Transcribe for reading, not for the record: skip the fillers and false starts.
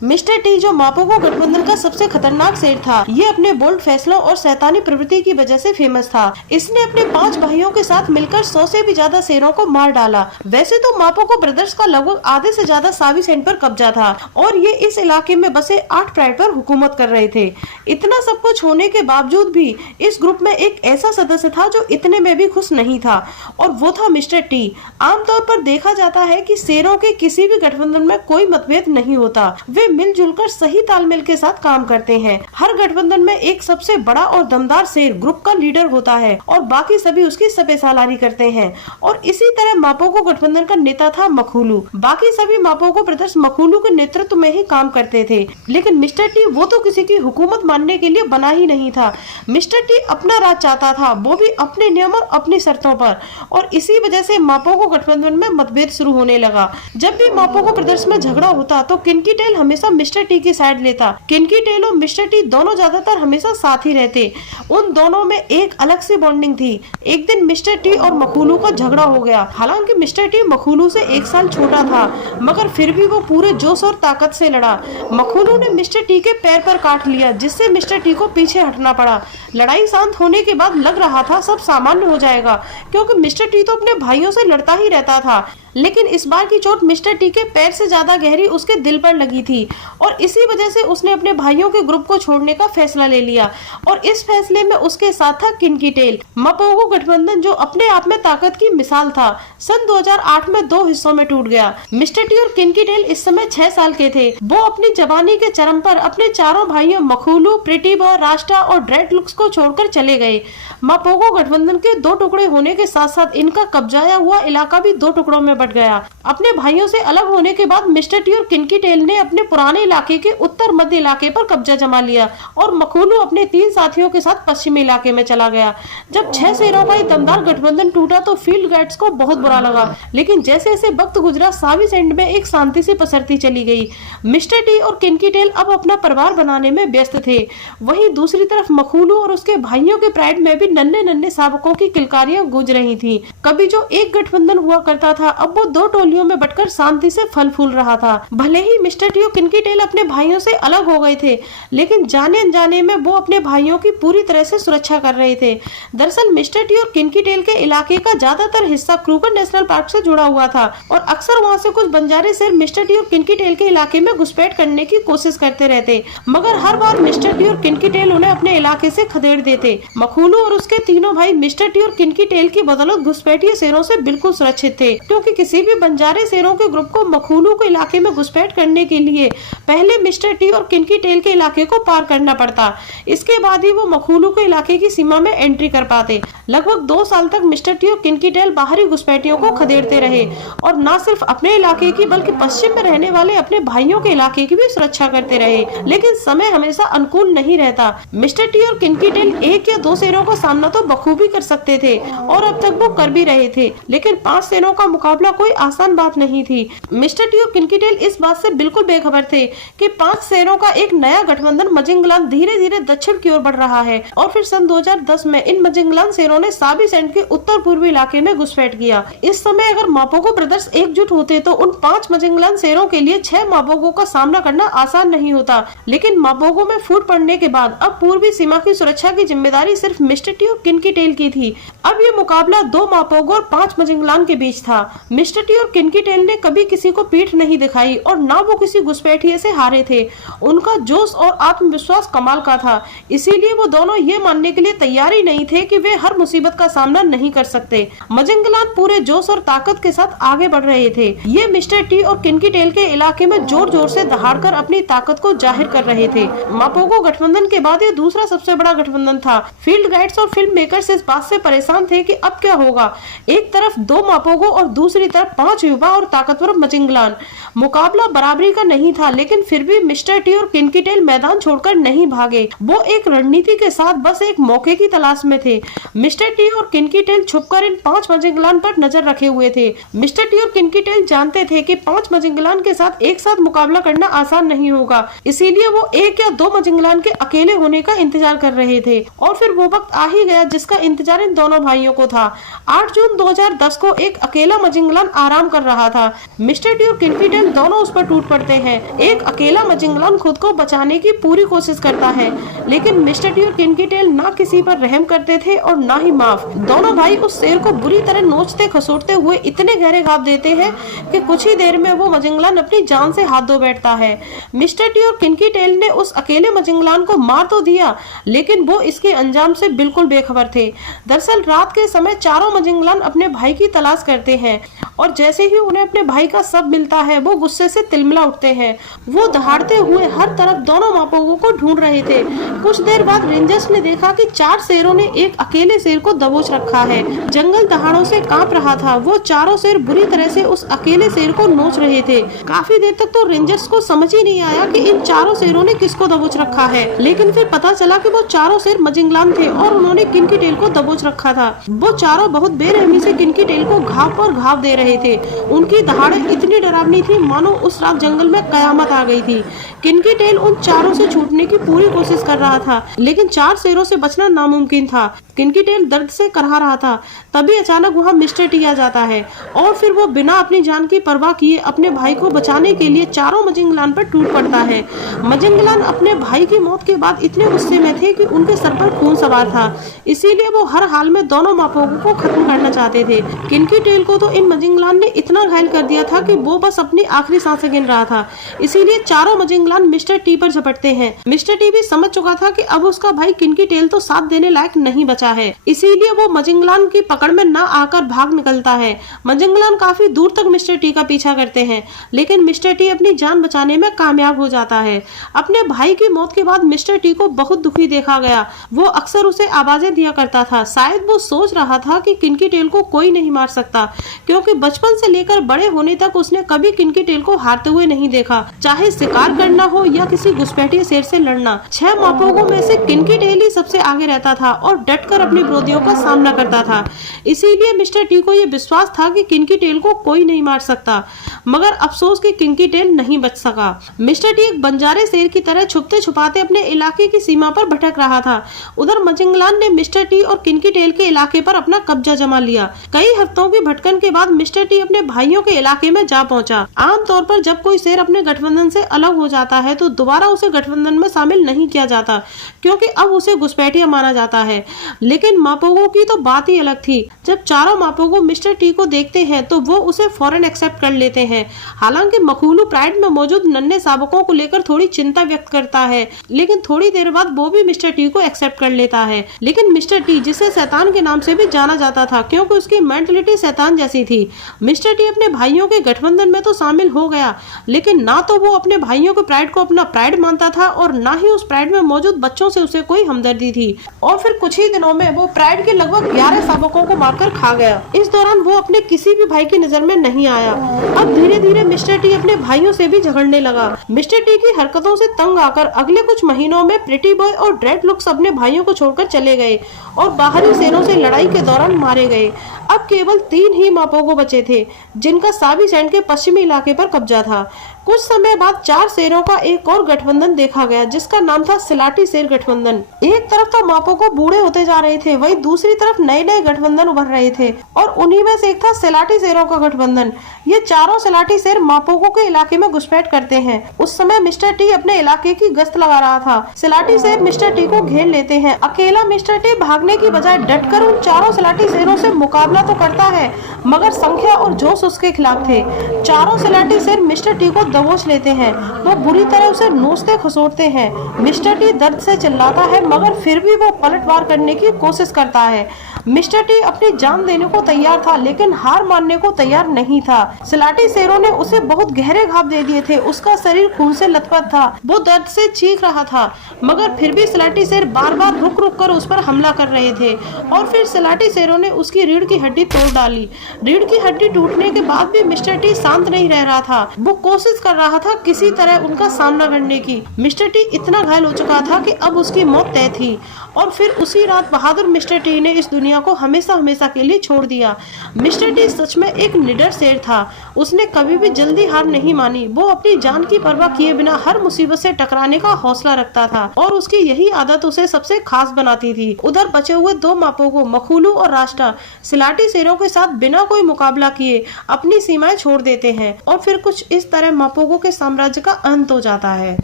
Mister T जो मापोगो गठबंधन का सबसे खतरनाक शेर था, ये अपने बोल्ड फैसलों और शैतानी प्रवृत्ति की वजह से फेमस था। इसने अपने 5 भाइयों के साथ मिलकर 100 से भी ज्यादा शेरों को मार डाला। वैसे तो मापोगो ब्रदर्स का लगभग आधे से ज्यादा सावी सेंट पर कब्जा था और ये इस इलाके में बसे 8 प्राइड पर हुकूमत कर रहे थे। इतना सब कुछ होने के बावजूद भी इस ग्रुप में एक ऐसा सदस्य था जो इतने में भी खुश नहीं था, और वो था मिस्टर टी। आमतौर पर देखा जाता है कि शेरों के किसी भी गठबंधन में कोई मतभेद नहीं होता, वे मिलजुल कर सही तालमेल के साथ काम करते हैं। हर गठबंधन में एक सबसे बड़ा और दमदार शेर ग्रुप का लीडर होता है और बाकी सभी उसकी सपेसालारी करते हैं। और इसी तरह मापोगो गठबंधन का नेता था मखुलू। बाकी सभी मापोगो ब्रदर्स मखुलू के नेतृत्व में ही काम करते थे, लेकिन मिस्टर टी वो तो किसी की हुकूमत मानने के लिए बना ही नहीं था। मिस्टर टी अपना राज चाहता था, वो भी अपने नियम और अपनी शर्तों पर, और इसी वजह से मापोगो गठबंधन में मतभेद शुरू होने लगा। जब भी मापोगो ब्रदर्स में झगड़ा होता तो किनकी टेल हमेशा मिस्टर टी की साइड लेता। किनकी टेल और मिस्टर टी दोनों ज्यादातर हमेशा साथ ही रहते। उन दोनों में एक अलग सी बॉन्डिंग थी। एक दिन मिस्टर टी और मखुलू का झगड़ा हो गया। हालांकि मिस्टर टी मखुलू से 1 साल छोटा था, मगर फिर भी वो पूरे जोश और ताकत से लड़ा। मखुलू ने मिस्टर टी के पैर पर काट लिया, जिससे मिस्टर टी को पीछे हटना पड़ा। लड़ाई शांत होने के बाद लग रहा था सब सामान्य हो जाएगा, क्योंकि मिस्टर टी तो अपने भाइयों से लड़ता ही रहता था। लेकिन इस बार की चोट मिस्टर टी के पैर से ज्यादा गहरी उसके दिल पर लगी थी, और इसी वजह से उसने अपने भाइयों के ग्रुप को छोड़ने का फैसला ले लिया। और इस फैसले में उसके साथ था किनकी टेल। मापोगो गठबंधन जो अपने आप में ताकत की मिसाल था, सन 2008 में 2 हिस्सों में टूट गया। मिस्टर टी और किनकी टेल इस समय 6 साल के थे। वो अपनी जवानी के चरम पर अपने चारों भाइयों मखुलू, प्रिटी बॉय, रास्टा और ड्रेड लुक्स को छोड़कर चले गए। मापोगो गठबंधन के 2 टुकड़े होने के साथ साथ इनका कब्जाया हुआ इलाका भी 2 टुकड़ों में बट गया। अपने भाइयों से अलग होने के बाद मिस्टर टी और किनकी टेल ने अपने पुराने इलाके के उत्तर मध्य इलाके पर कब्जा जमा लिया, और मखुलू अपने 3 साथियों के साथ पश्चिमी इलाके में चला गया। जब 6 शेरों का दमदार गठबंधन टूटा तो फील्ड गार्ड्स को बहुत बुरा लगा, लेकिन जैसे जैसे वक्त गुजरा सावी सेंड में एक शांति सी पसरती चली गई। मिस्टर टी और किनकी टेल अब अपना परिवार बनाने में व्यस्त थे। वहीं दूसरी तरफ मखुलू और उसके भाइयों के प्राइड में भी नन्हे नन्हे शावकों की किलकारियां गूंज रही थी। कभी जो एक गठबंधन हुआ करता था, अब वो 2 टोलियों में बटकर शांति से फल फूल रहा था। भले ही मिस्टर टी और किनकी टेल अपने भाइयों से अलग हो गए थे, लेकिन जाने अनजाने में वो अपने भाइयों की पूरी तरह से सुरक्षा कर रहे थे। दरअसल मिस्टर टी और किनकी टेल के इलाके का ज्यादातर हिस्सा क्रूगर नेशनल पार्क से जुड़ा हुआ था, और अक्सर वहाँ से कुछ बंजारे शेर मिस्टर टी और किनकी टेल के इलाके में घुसपैठ करने की कोशिश करते रहते, मगर हर बार मिस्टर टी और किनकी टेल उन्हें अपने इलाके से खदेड़ देते। मखुलू और उसके तीनों भाई मिस्टर टी और किनकी टेल की बदौलत घुसपैठिए शेरों से बिल्कुल सुरक्षित थे, क्योंकि किसी भी बंजारे शेरों के ग्रुप को मखुलू के इलाके में घुसपैठ करने के लिए पहले मिस्टर टी और किनकी टेल के इलाके को पार करना पड़ता। इसके बाद ही वो मखुलू के इलाके की सीमा में एंट्री कर पाते। लगभग 2 साल तक मिस्टर टी और किनकी टेल बाहरी घुसपैठियों को खदेड़ते रहे, और न सिर्फ अपने इलाके की बल्कि पश्चिम में रहने वाले अपने भाइयों के इलाके की भी सुरक्षा करते रहे। लेकिन समय हमेशा अनुकूल नहीं रहता। मिस्टर टी और किनकी टेल 1 या 2 शेरों का सामना तो बखूबी कर सकते थे, और अब तक वो कर भी रहे थे, लेकिन 5 शेरों का मुकाबला कोई आसान बात नहीं थी। मिस्टर टी और किनकी टेल इस बात से बिल्कुल बेखबर थे कि 5 शेरों का एक नया गठबंधन मजिंगलान धीरे धीरे दक्षिण की ओर बढ़ रहा है, और फिर सन 2010 में इन मजिंगलान शेरों ने सावी सेंड के उत्तर पूर्वी इलाके में घुसपैठ किया। इस समय अगर मापोगो ब्रदर्स एकजुट होते तो उन 5 मजिंगलान शेरों के लिए 6 मापोगो का सामना करना आसान नहीं होता। लेकिन मापोगो में फूट पड़ने के बाद अब पूर्वी सीमा की सुरक्षा की जिम्मेदारी सिर्फ मिस्टर टी और किनकी टेल की थी। अब ये मुकाबला 2 मापोगो और 5 मजिंगलान के बीच था। मिस्टर टी और किनकी टेल ने कभी किसी को पीठ नहीं दिखाई, और ना वो किसी घुसपैठिए से हारे थे। उनका जोश और आत्मविश्वास कमाल का था, इसीलिए वो दोनों ये मानने के लिए तैयार ही नहीं थे कि वे हर मुसीबत का सामना नहीं कर सकते। मजिंगलान पूरे जोश और ताकत के साथ आगे बढ़ रहे थे। ये मिस्टर टी और किनकी टेल के इलाके में जोर जोर से दहाड़कर अपनी ताकत को जाहिर कर रहे थे। मापोगो गठबंधन के बाद ये दूसरा सबसे बड़ा गठबंधन था। फील्ड गाइड्स और फिल्म मेकर्स इस बात से परेशान थे कि अब क्या होगा। एक तरफ 2 मापोगो और दूसरी तरफ 5 युवा और ताकतवर मजिंगलान। मुकाबला बराबरी का नहीं था, लेकिन फिर भी मिस्टर टी और किनकी टेल मैदान छोड़कर नहीं भागे। वो एक रणनीति के साथ बस एक मौके की तलाश में थे। मिस्टर टी और किनकी टेल छुपकर इन 5 मजिंगलान पर नजर रखे हुए थे। मिस्टर टी और किनकी टेल जानते थे कि 5 मजिंगलान के साथ एक साथ मुकाबला करना आसान नहीं होगा, इसीलिए वो 1 या 2 मजिंगलान के अकेले होने का इंतजार कर रहे थे। और फिर वो वक्त आ ही गया जिसका इंतजार इन दोनों दोनों भाइयों को था। 8 जून 2010 को एक अकेला मजिंगलन आराम कर रहा था। मिस्टर टी और किंकी टेल दोनों उस पर टूट पड़ते हैं। एक अकेला मजिंगलन खुद को बचाने की पूरी कोशिश करता है, लेकिन मिस्टर टी और किंकी टेल ना किसी पर रहम करते थे और ना ही माफ। दोनों भाई उस शेर को बुरी तरह नोचते खसोटते हुए इतने गहरे घाव देते हैं कि कुछ ही देर में वो मजिंगलन अपनी जान से हाथ धो बैठता है। मिस्टर टी और किंकी टेल ने उस अकेले मजिंगलन को मार तो दिया, लेकिन वो इसके अंजाम से बिल्कुल बेखबर थे। दरअसल रात के समय चारों मजिंगलन अपने भाई की तलाश करते हैं और जैसे ही उन्हें अपने भाई का शव मिलता है वो गुस्से से तिलमिला उठते हैं। वो दहाड़ते हुए हर तरफ दोनों मापोगों को ढूंढ रहे थे। कुछ देर बाद रेंजर्स ने देखा कि 4 शेरों ने एक अकेले शेर को दबोच रखा है। जंगल दहाड़ों से कांप रहा था। वो चारों शेर बुरी तरह से उस अकेले शेर को नोच रहे थे। काफी देर तक तो रेंजर्स को समझ ही नहीं आया कि इन चारों शेरों ने किसको दबोच रखा है, लेकिन फिर पता चला कि वो चारों शेर मजिंगलान थे और उन्होंने किंकी टेल को दबोच रखा था। वो चारों बहुत बेरहमी से किंकी टेल को घाव पर घाव दे रहे थे। उनकी दहाड़ें इतनी डरावनी थी मानो उस रात जंगल में कयामत आ गई थी। किंकी टेल उन चारों से छूटने की पूरी कोशिश कर रहा था, लेकिन 4 शेरों से बचना नामुमकिन था। किंकी टेल दर्द से करहा रहा था। तभी अचानक वहां मिस्टर टी आ जाता है और फिर वो बिना अपनी जान की परवाह किए अपने भाई को बचाने के लिए चारों मजिंगलान पर टूट पड़ता है। मजिंगलान अपने भाई की मौत के बाद इतने गुस्से में थे कि उनके सर पर खून सवार था, इसीलिए वो हर हाल में दोनों मापोगों को खत्म करना चाहते थे। किंकी टेल को तो इन मजिंगलान ने इतना घायल कर दिया था कि वो बस अपनी आखिरी सांसें गिन रहा था, इसीलिए चारों मजिंगलान मिस्टर टी पर झपटते हैं। मिस्टर टी भी समझ चुका था कि अब उसका भाई किंकी टेल तो साथ देने लायक नहीं बचा है, इसीलिए वो मजिंगलान की पकड़ में ना आकर भाग निकलता है। मजिंगलान काफी दूर तक मिस्टर टी का पीछा करते हैं, लेकिन मिस्टर टी अपनी जान बचाने में कामयाब हो जाता है। अपने भाई की मौत के बाद मिस्टर टी को बहुत दुखी देखा गया। वो अक्सर उसे आवाजें दिया करता था। शायद वो सोच रहा था कि किंकी टेल को कोई नहीं मार सकता, क्योंकि बचपन से लेकर बड़े होने तक उसने कभी किंकी टेल को हारते हुए नहीं देखा, चाहे शिकार करना हो या किसी घुसपैठिए शेर से लड़ना। 6 मापोगों में से किंकी टेल ही सबसे आगे रहता था और डटकर अपनी विरोधियों का सामना करता था। इसीलिए मिस्टर टी को यह विश्वास था कि किंकी टेल को कोई नहीं मार सकता, मगर अफसोस कि किंकी टेल नहीं बच सका। मिस्टर टी एक बंजारे शेर की तरह छुपते छुपाते अपने इलाके की सीमा पर भटक रहा था। उधर मजिंगलान ने मिस्टर टी और किंकी टेल के इलाके पर अपना कब्जा जमा लिया। कई हफ्तों की भटकन के बाद मिस्टर टी अपने भाइयों के इलाके में जा पहुंचा। आमतौर पर जब कोई शेर अपने गठबंधन से अलग हो जाता है तो दोबारा उसे गठबंधन में शामिल नहीं किया जाता, क्योंकि अब उसे घुसपैठिया माना जाता है। लेकिन मापोगो की तो बात ही अलग थी। जब चारों मापोगो मिस्टर टी को देखते हैं तो वो उसे फौरन एक्सेप्ट कर लेते हैं। हालांकि मखूलू प्राइड में मौजूद नन्हे शावकों को लेकर थोड़ी चिंता व्यक्त करता है, लेकिन थोड़ी देर बाद वो भी मिस्टर टी को एक्सेप्ट कर लेता है। लेकिन मिस्टर टी, जिसे शैतान के नाम से भी जाना जाता था क्योंकि उसकी मेंटलिटी शैतान जैसी थी, मिस्टर टी अपने भाइयों के गठबंधन में तो शामिल हो गया, लेकिन ना तो वो अपने भाइयों के प्राइड को अपना प्राइड मानता था और ना ही उस प्राइड में मौजूद बच्चों से उसे कोई हमदर्दी थी। और फिर कुछ ही दिनों में वो प्राइड के लगभग 11 शावकों को मारकर खा गया। इस दौरान वो अपने किसी भी भाई की नजर में नहीं आया। अब धीरे धीरे मिस्टर टी अपने भाइयों से भी झगड़ने लगा। मिस्टर टी की हरकतों से तंग आकर अगले कुछ महीनों में प्रिटी बॉय और ड्रेड लुक्स अपने भाइयों को छोड़कर चले गए और बाहरी शेरों से लड़ाई के दौरान मारे गए। अब केवल 3 ही मापोगो बचे थे, जिनका साबी सैंड के पश्चिमी इलाके पर कब्जा था। कुछ समय बाद 4 शेरों का एक और गठबंधन देखा गया, जिसका नाम था सिलाटी शेर गठबंधन। एक तरफ तो मापोगो बूढ़े होते जा रहे थे, वहीं दूसरी तरफ नए नए गठबंधन उभर रहे थे और उन्हीं में से एक था सिलाटी शेरों का गठबंधन। ये चारों सिलाटी शेर मापोगो के इलाके में घुसपैठ करते हैं। उस समय मिस्टर टी अपने इलाके की गश्त लगा रहा था। सिलाटी शेर मिस्टर टी को घेर लेते हैं। अकेला मिस्टर टी भागने की बजाय डटकर उन चारों सिलाटी शेरों से मुकाबला तो करता है, मगर संख्या और जोश उसके खिलाफ थे। चारों सिलाटी शेर मिस्टर टी को दबोच लेते हैं। वो बुरी तरह उसे नोचते खसोटते हैं। मिस्टर टी दर्द से चिल्लाता है, मगर फिर भी वो पलटवार करने की कोशिश करता है। मिस्टर टी अपनी जान देने को तैयार था, लेकिन हार मानने को तैयार नहीं था। सिलाटी शेरों ने उसे बहुत गहरे घाव दे दिए थे। उसका शरीर खून से लथपथ था। वो दर्द से चीख रहा था, मगर फिर भी सिलाटी शेर बार बार रुक रुक कर उस पर हमला कर रहे थे। और फिर सिलाटी शेरों ने उसकी रीढ़ की हड्डी तोड़ डाली। रीढ़ की हड्डी टूटने के बाद भी मिस्टर टी शांत नहीं रह रहा था। वो कोशिश कर रहा था किसी तरह उनका सामना करने की। मिस्टर टी इतना घायल हो चुका था कि अब उसकी मौत तय थी। और फिर उसी रात बहादुर मिस्टर टी ने इस दुनिया दुनिया को हमेशा हमेशा के लिए छोड़ दिया। मिस्टर टी सच में एक निडर शेर था। उसने कभी भी जल्दी हार नहीं मानी। वो अपनी जान की परवाह किए बिना हर मुसीबत से टकराने का हौसला रखता था और उसकी यही आदत उसे सबसे खास बनाती थी। उधर बचे हुए दो मापोगो मखुलू और राष्ट्रा सिलाटी शेरों के साथ बिना कोई मुकाबला किए अपनी सीमाएं छोड़ देते हैं और फिर कुछ इस तरह मापोगो के साम्राज्य का अंत हो जाता है।